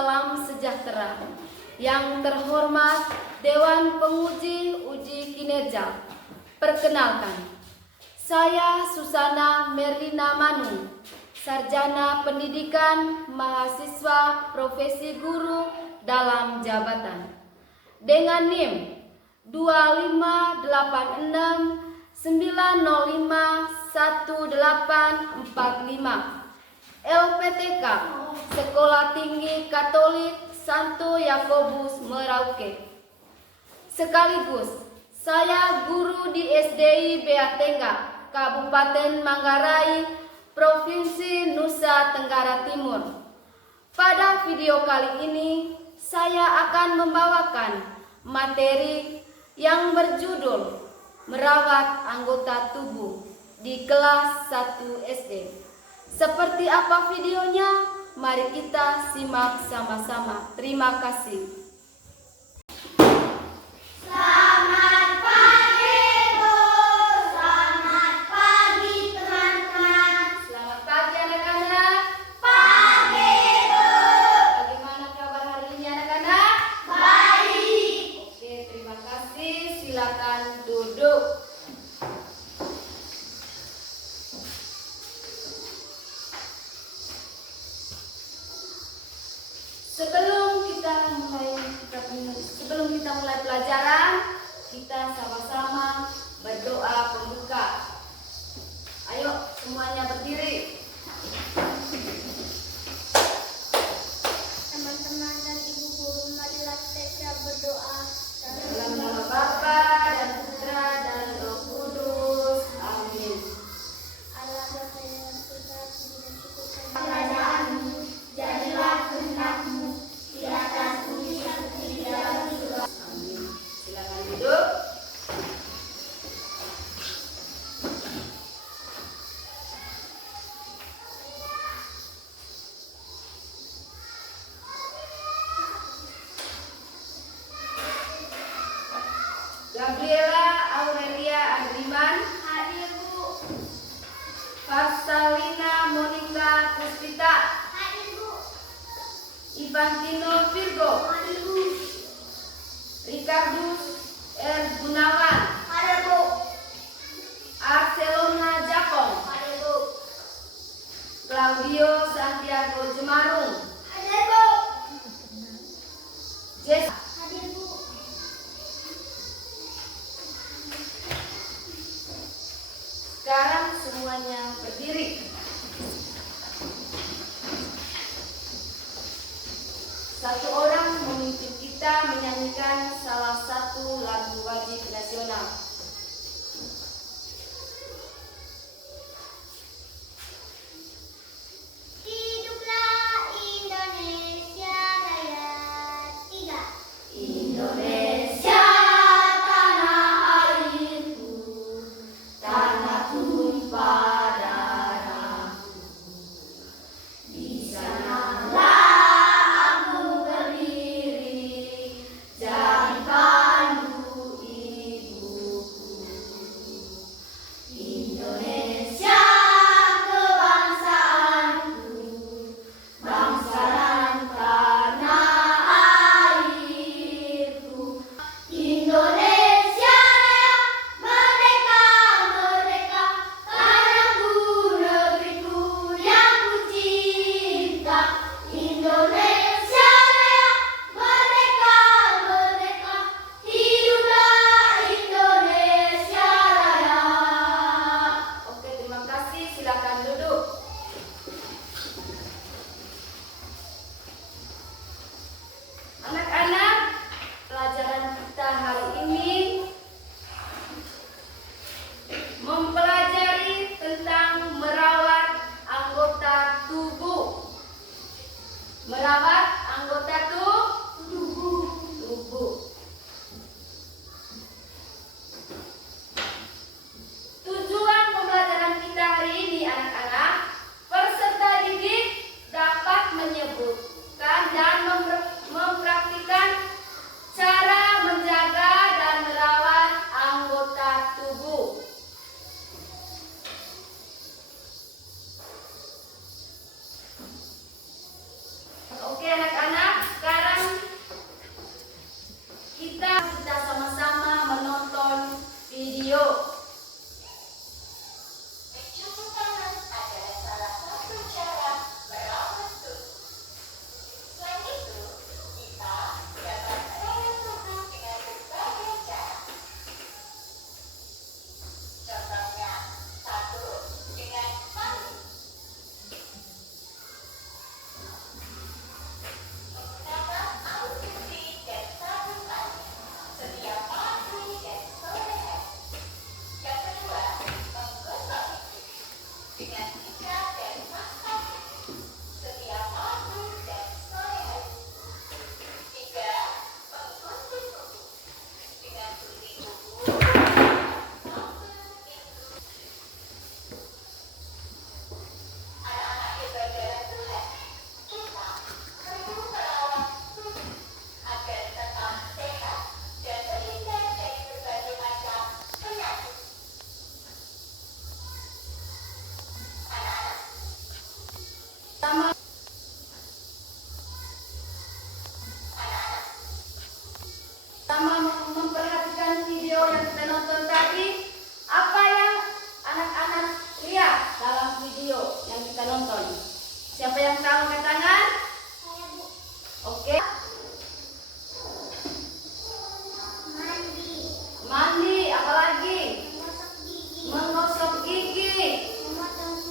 salam sejahtera. Yang terhormat Dewan Penguji Uji Kinerja, perkenalkan, saya Susana Merlina Manu, Sarjana Pendidikan Mahasiswa Profesi Guru dalam Jabatan, dengan NIM 25890511845, LPTK Sekolah Tinggi Katolik Santo Yakobus Merauke. Sekaligus saya guru di SDI Bea Tengah, Kabupaten Manggarai, Provinsi Nusa Tenggara Timur. Pada video kali ini saya akan membawakan materi yang berjudul merawat anggota tubuh di kelas 1 SD. Seperti apa videonya? Mari kita simak sama-sama. Terima kasih. Selamat pagi, Bu. Selamat pagi, teman-teman. Selamat pagi anak-anak. Pagi, Bu. Bagaimana kabar hari ini anak-anak? Baik. Oke, terima kasih. Silakan duduk. Sebelum kita mulai pelajaran, kita sama-sama berdoa pembuka. Ayo semuanya berdiri. Teman-teman dan ibu guru, marilah kita berdoa. Dalam nama Bapa dan Putra dan Roh Kudus. Amin. Allah Bapa yang Putra, Puji dan Cukupkan kerajaan-Mu, jadilah kehendak-Mu di atas bumi seperti di dalam surga. Amin. Silakan duduk. Gabriela Aurelia Andriman, Hadir, Bu. Farsalina Monica Puspita, Hadir, Bu. Infantino Virgo, Hadir, Bu. Ricardus R. Gunawan, Hadir, Bu. Arcelona Japong, Hadir, Bu. Claudio Santiago Jemarung, Hadir, Bu. Jess. Hadir, Bu. Sekarang semuanya berdiri. Satu orang memimpin kita menyanyikan salah satu lagu wajib nasional. Hiduplah Indonesia Raya. 3. Indonesia tanah airku, tanah tumpah darahku. Di sanalah aku berdiri, jadi pandu ibuku. Indonesia kebangsaanku, bangsa dan tanah airku. Indonesia Raya, merdeka, merdeka, tanahku, negeriku yang ku cinta. Indonesia Raya, merdeka, merdeka, hiduplah Indonesia Raya. Oke, terima kasih. Silakan duduk. Anak-anak, pelajaran kita hari ini mempelajari tentang merawat anggota tubuh. Merawat anggota tubuh. Tujuan pembelajaran kita hari ini anak-anak, peserta didik dapat menyebutkan dan mempraktikkan cara menjaga dan merawat anggota tubuh. Oke anak-anak, Kita sama-sama menonton video. Mencuci tangan adalah salah satu cara merawat tubuh. Selain itu, kita dapat merawat tubuh dengan berbagai cara. Contohnya, satu, dengan mandi. Menggunakan air bersih dan sabun mandi setiap pagi dan sore hari. Yang kedua, menggosok gigi dengan sikat dan pasta gigi setiap pagi dan sore hari. Tiga, menggunting kuku dengan gunting kuku sabun itu. Anak-anak hebat dalam Tuhan, kita perlu merawat tubuh agar tetap sehat dan terhindar dari berbagai macam penyakit. Anak-anak, Sama anak-anak, sama memperhatikan video yang kita nonton tadi, apa yang anak-anak lihat dalam video yang kita nonton? Siapa yang tahu angkat tangan? saya Bu. Oke. Mandi, Mandi, apalagi? menggosok gigi, Menggosok gigi,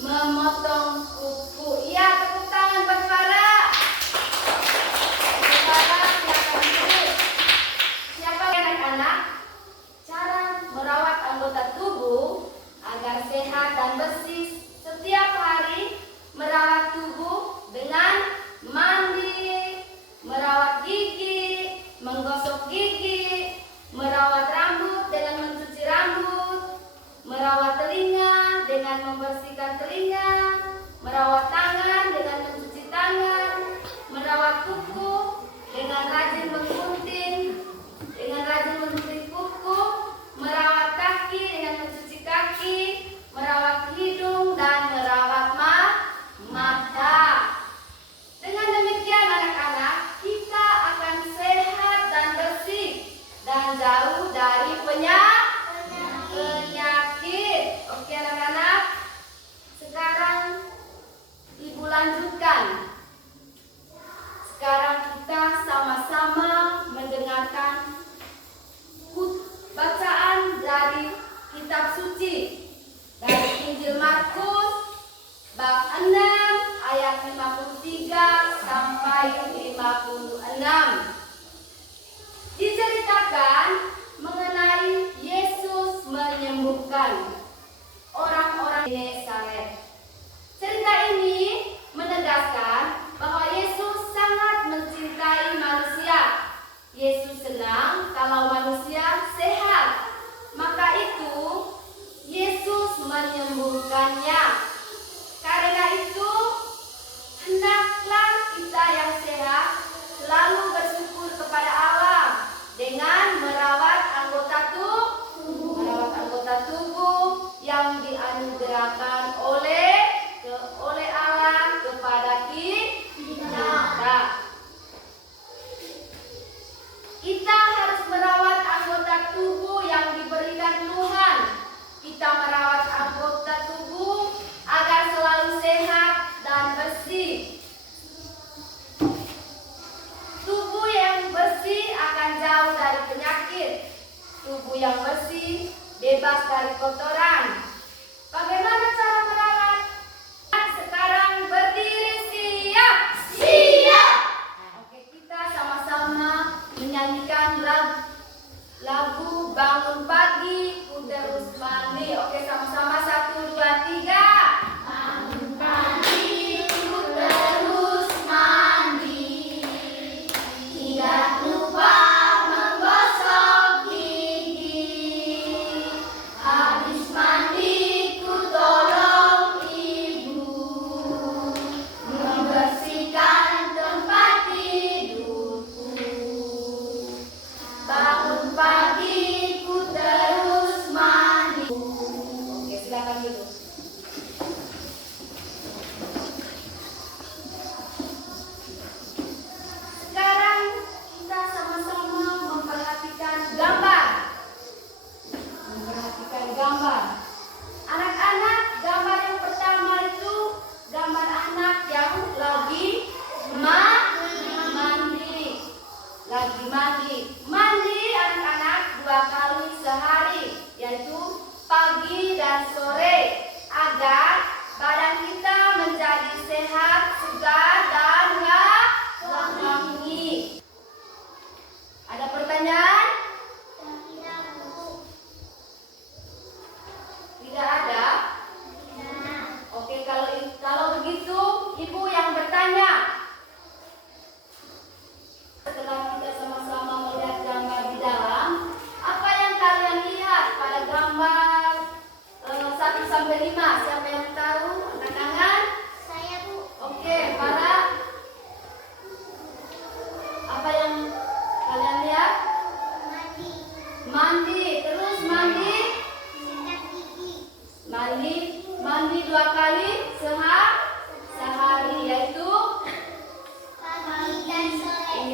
memotong memotong kuku. Iya, tepuk tangan buat Farah. Farah, silakan dulu. Siapa anak-anak? Cara merawat anggota tubuh agar sehat dan bersih setiap hari. Merawat tubuh dengan mandi, merawat gigi, menggosok gigi, merawat rambut dengan mencuci rambut, merawat telinga dengan membersihkan telinga, merawat tangan dengan mencuci tangan, merawat kuku dengan rajin menggunting kuku, merawat kaki dengan mencuci kaki, merawat hidung dan merawat mata. Dengan demikian anak-anak, kita akan sehat dan bersih dan jauh dari penyakit. Oke anak-anak, sekarang Ibu lanjutkan. Sekarang kita sama-sama mendengarkan bacaan dari kitab suci dari Injil Markus bab 6 ayat 53 sampai 56. Diceritakan mengenai Yesus menyembuhkan orang-orang di Nazaret. Cerita ini menegaskan bahwa Yesus sangat mencintai manusia. Yesus senang kalau manusia sehat. Maka itu Yesus menyembuhkannya. Karena itu hendaklah kita yang sehat selalu bersyukur kepada Allah dengan merawat anggota tubuh yang dianugerahkan oleh Allah kepada kita. Kita harus merawat anggota tubuh yang diberikan Tuhan. Kita merawat anggota tubuh agar selalu sehat dan bersih. Tubuh yang bersih akan jauh dari penyakit. Tubuh yang bersih bebas dari kotoran. Bagaimana cara merawat? Sekarang berdiri, siap. Oke, kita sama-sama menyanyikan lagu Bangun Pagi, Ku Terus Mandi. Oke, sama-sama 1, 2, 3. Bangun pagi, ku terus mandi, tidak lupa menggosok gigi. Habis mandi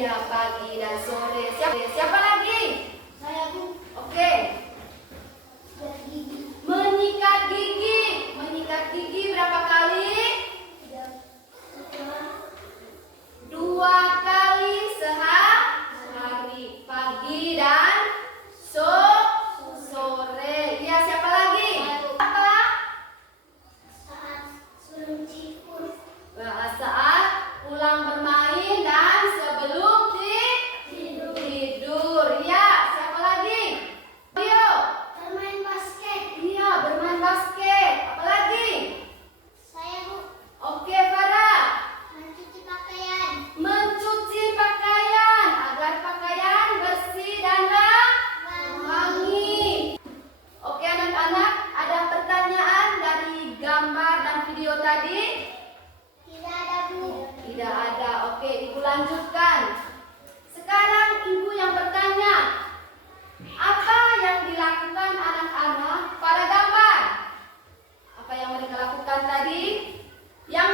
Iya, pagi dan sore. Siapa lagi? Saya Bu. Oke. Sikat gigi. Menyikat gigi. Menyikat gigi berapa kali? 2 kali sehari. Pagi dan sore. Iya, siapa lagi? Apa? Saat sebelum tidur. Saat pulang bermain dan sebelum tidur. Iya, siapa lagi? Ayo. Bermain basket. Iya, bermain basket. Apa lagi? Saya Bu. Oke, Farah. Mencuci pakaian. Mencuci pakaian agar pakaian bersih dan wangi. Oke, anak-anak, ada pertanyaan dari gambar dan video tadi? Tidak ada Bu. Tidak ada. Oke, Ibu lanjutkan. Sekarang Ibu yang bertanya, apa yang dilakukan anak-anak pada gambar? Apa yang mereka lakukan tadi? Yang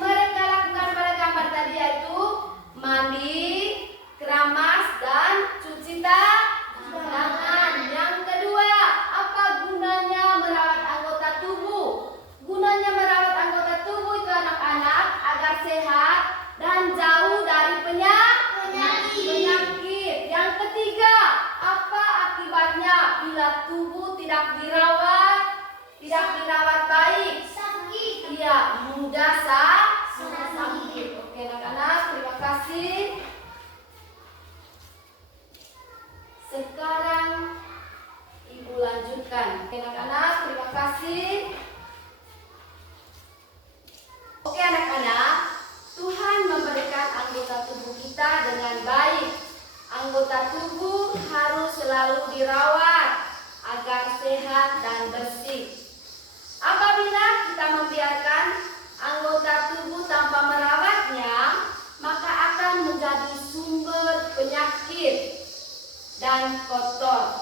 mereka lakukan pada gambar tadi yaitu mandi, keramas, dan cuci tangan. Yang kedua, apa gunanya merawat anggota tubuh? Gunanya merawat anggota tubuh itu anak-anak agar sehat dan jauh dari penyakit. Yang ketiga, apa akibatnya bila tubuh tidak dirawat baik? Sakit. Iya, mudah sakit. Oke, anak-anak, terima kasih. Sekarang Ibu lanjutkan. Oke, anak-anak, terima kasih. Oke, anak-anak, Tuhan memberikan anggota tubuh kita dengan baik. Anggota tubuh harus selalu dirawat agar sehat dan bersih. Apabila kita membiarkan anggota tubuh tanpa merawatnya, maka akan menjadi sumber penyakit dan kotor.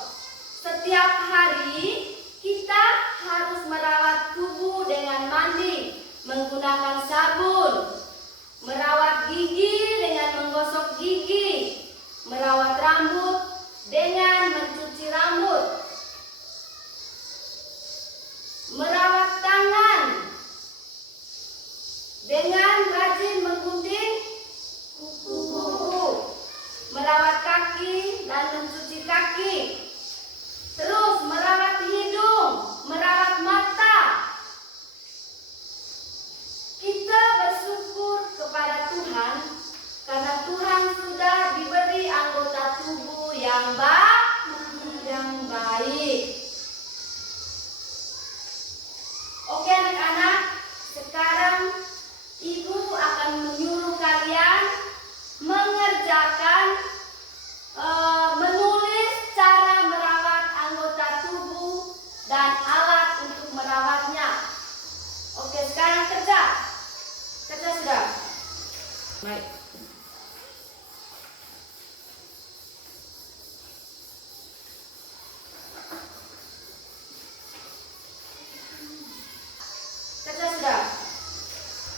Setiap hari kita harus merawat tubuh dengan mandi, menggunakan sabun, merawat gigi dengan menggosok gigi, merawat rambut dengan mencuci rambut, merawat tangan dengan rajin menggunting kuku, merawat kaki dan mencuci kaki, terus merawat hidung, merawat mata. Kita bersyukur kepada Tuhan karena Tuhan sudah diberi anggota tubuh yang baik. Oke, anak-anak, sekarang Ibu akan menyuruh kalian mengerjakan menulis cara merawat anggota tubuh dan alat untuk merawatnya. Oke, sekarang kerja. Kerja sudah. Baik. Kerja sudah.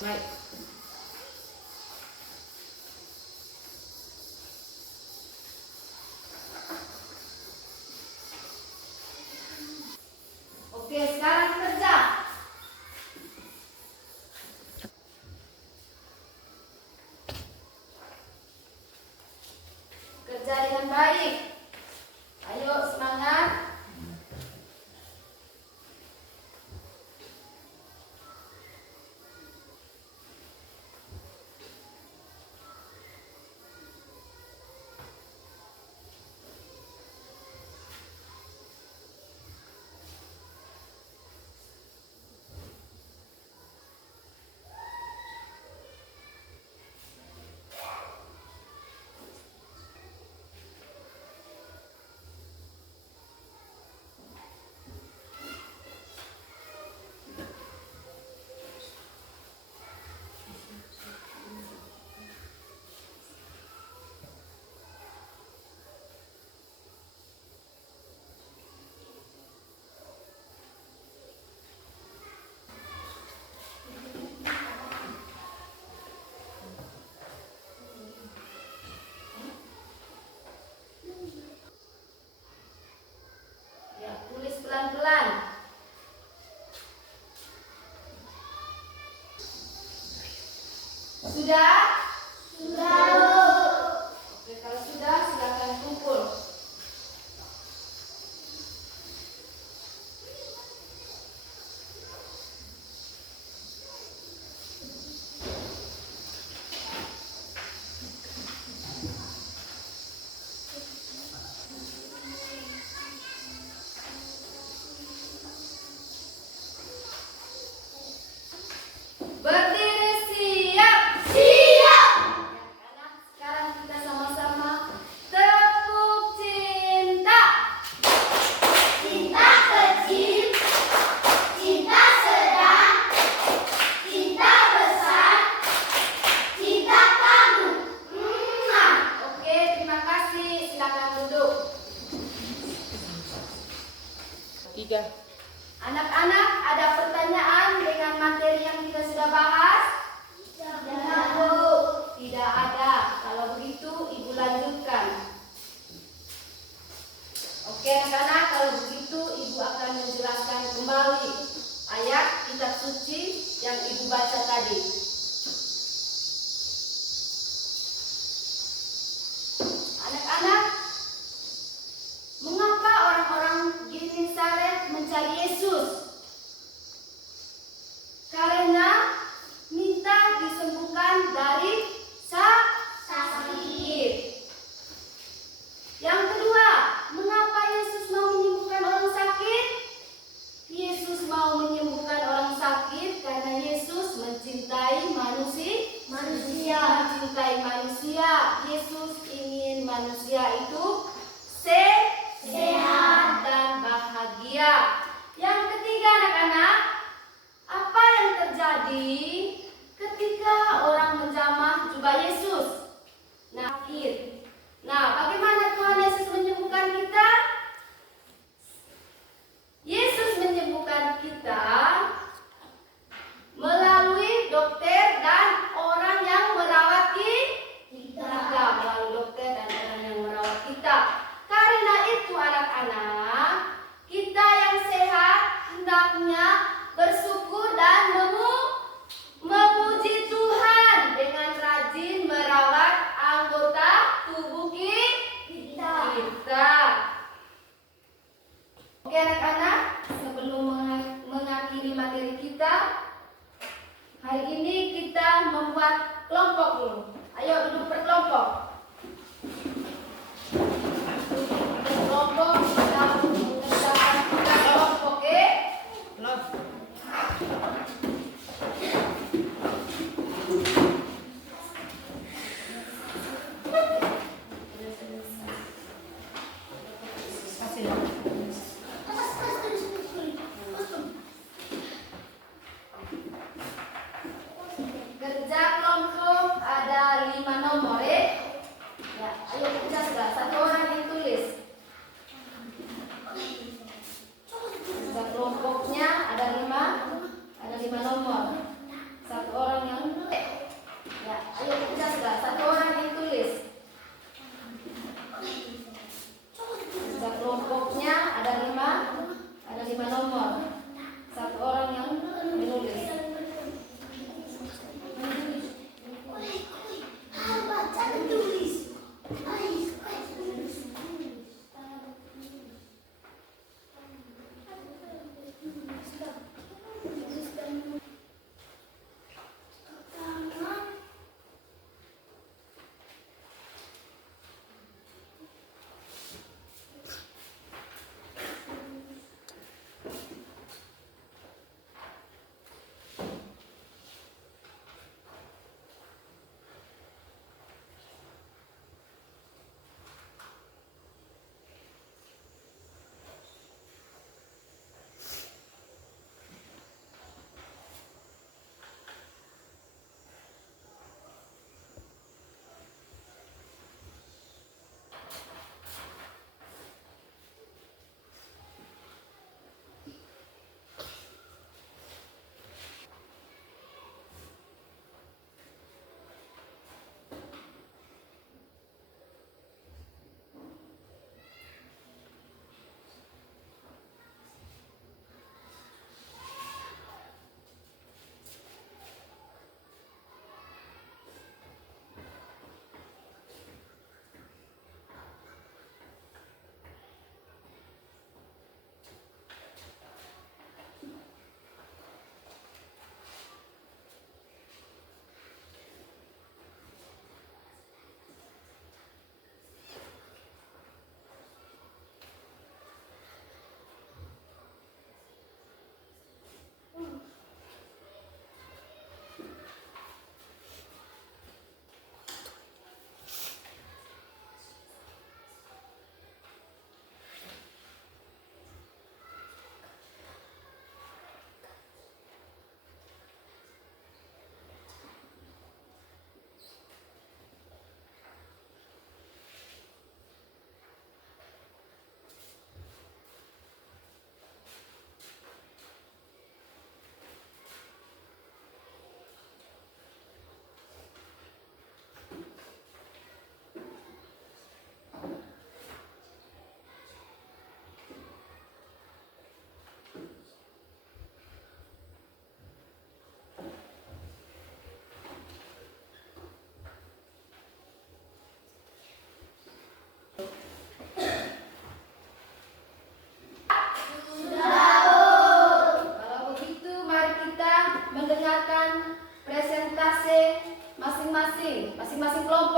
Baik. Oke, sekarang kerja. Kerja dengan baik. Ayo, semangat. Sudah? Sudah. Oke, kalau sudah silakan kumpul. Berdiri siap. Siap. Anak-anak, sekarang kita sama-sama tepuk cinta. Cinta kecil, cinta sedang, cinta besar, cinta kamu. Oke, terima kasih. Silakan duduk. Anak-anak, ada pertanyaan dengan materi yang kita sudah bahas? Jangan, Bu. Tidak ada. Kalau begitu, Ibu lanjutkan. Oke, anak-anak, kalau begitu Ibu akan menjelaskan kembali ayat kitab suci yang Ibu baca tadi. Anak-anak, mengapa orang-orang Genesaret mencari Yesus? Karena minta disembuhkan dari sakit. Yang kedua, mengapa Yesus mau menyembuhkan orang sakit? Yesus mau menyembuhkan orang sakit karena Yesus mencintai manusia. Mencintai manusia. Yesus ingin manusia itu sehat dan bahagia. Yang ketiga, anak-anak, apa yang terjadi ketika orang menjamah jubah Yesus? Nah, bagaimana Tuhan Yesus menyembuhkan kita? Yesus menyembuhkan kita melalui dokter dan orang yang merawat kita. Melalui dokter dan orang yang merawat kita. Karena itu anak-anak, kita yang sehat hendaknya bersyukur dan memuji Tuhan dengan rajin merawat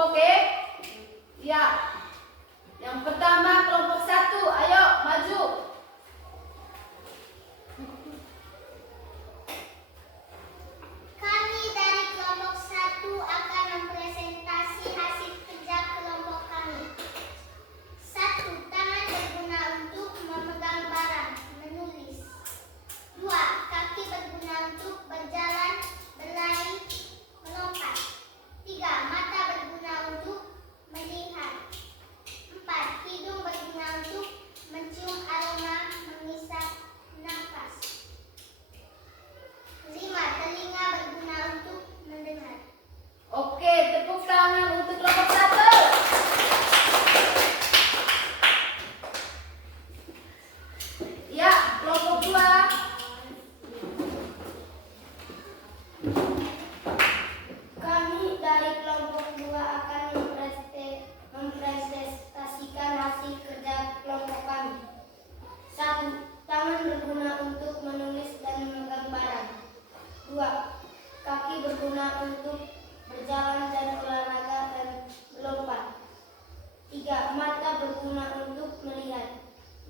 kelompok, oke? Ya. Yang pertama kelompok 1, ayo maju. Kami dari kelompok 1 akan mempresentasi hasil kerja kelompok kami. 1. Tangan berguna untuk memegang barang, menulis. 2. Kaki berguna untuk berjalan, berlari, melompat. 3. Mata berguna untuk melihat. 4. Hidung berguna untuk mencium aroma, menghisap nafas. 5. Telinga berguna untuk mendengar. Oke, tepuk tangan untuk kelompok 1. Ya, kelompok 2. Kami dari kelompok 2 akan mempresentasikan hasil kerja kelompok kami. 1. Tangan berguna untuk menulis dan memegang barang. 2. Kaki berguna untuk berjalan dan olahraga dan melompat. 3. Mata berguna untuk melihat.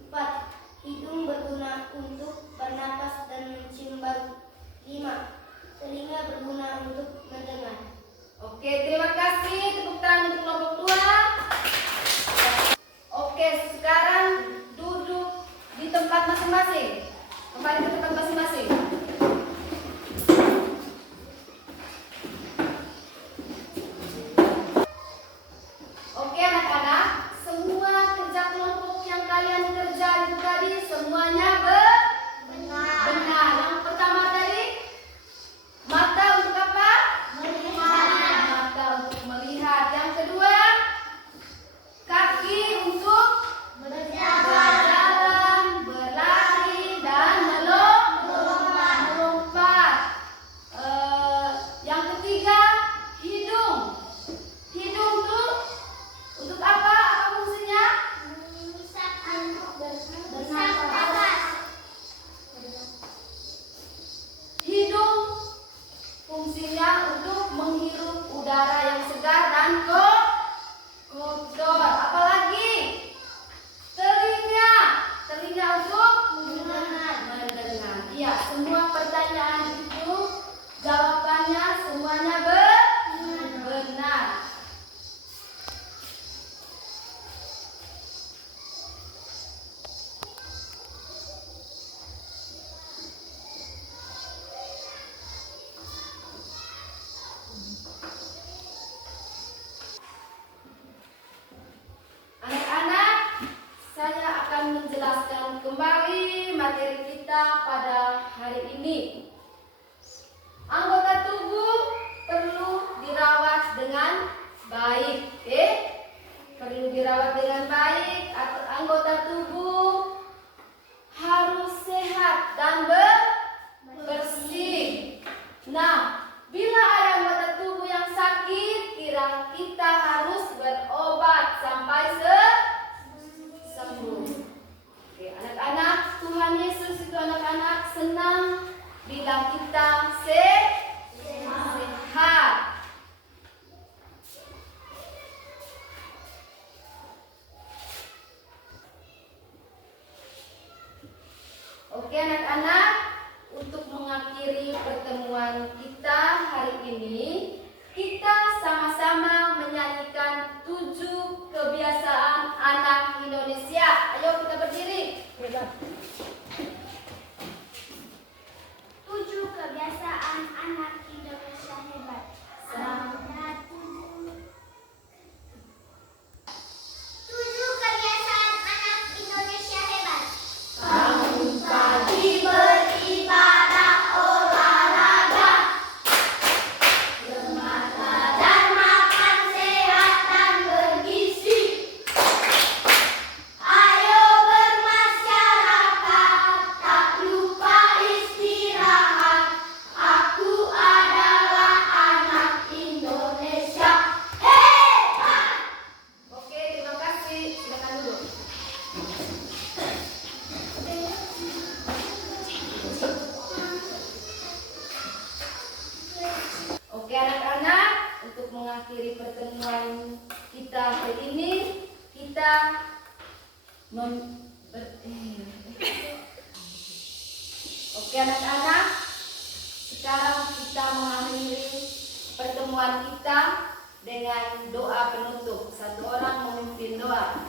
4. Hidung berguna untuk bernapas dan mencium bau. 5. Telinga berguna untuk mendengar. Oke, terima kasih. Tepuk tangan untuk kelompok 2. Oke, sekarang duduk di tempat masing-masing. Kembali ke tempat masing-masing. Oke anak-anak, semua kerja kelompok yang kalian kerja itu tadi semuanya benar. Yang pertama tadi, mata untuk apa? Melihat. Mata untuk melihat. Yang kedua, kaki untuk berjalan, berlari, dan melompat. Yang ketiga, hidung. Hidung tuh untuk apa? Apa fungsinya? Menghisap nafas. Hidung fungsinya untuk menghirup udara yang segar dan kotor. Apalagi? Telinga. Telinga untuk mendengar. Iya, semua pertanyaan itu jawabannya semuanya benar. Anak-anak, saya akan menjelaskan kembali materi kita pada hari ini. Anggota tubuh perlu dirawat dengan baik, oke? Perlu dirawat dengan baik. Anggota tubuh harus sehat dan bersih. Nah, bila ada anggota tubuh yang sakit, kita harus berobat sampai sembuh. Oke, anak-anak, Tuhan Yesus itu anak-anak senang bila kita sehat. Oke anak-anak, untuk mengakhiri pertemuan kita hari ini, kita sama-sama menyanyikan 7 kebiasaan anak Indonesia. Ayo kita berdiri. 7 kebiasaan anak Indonesia hebat. 7 kebiasaan anak Indonesia hebat. Bangun pagi beribadah, olahraga, Dan makan sehat dan kita Oke anak-anak, sekarang kita mengakhiri pertemuan kita dengan doa penutup. Satu orang memimpin doa.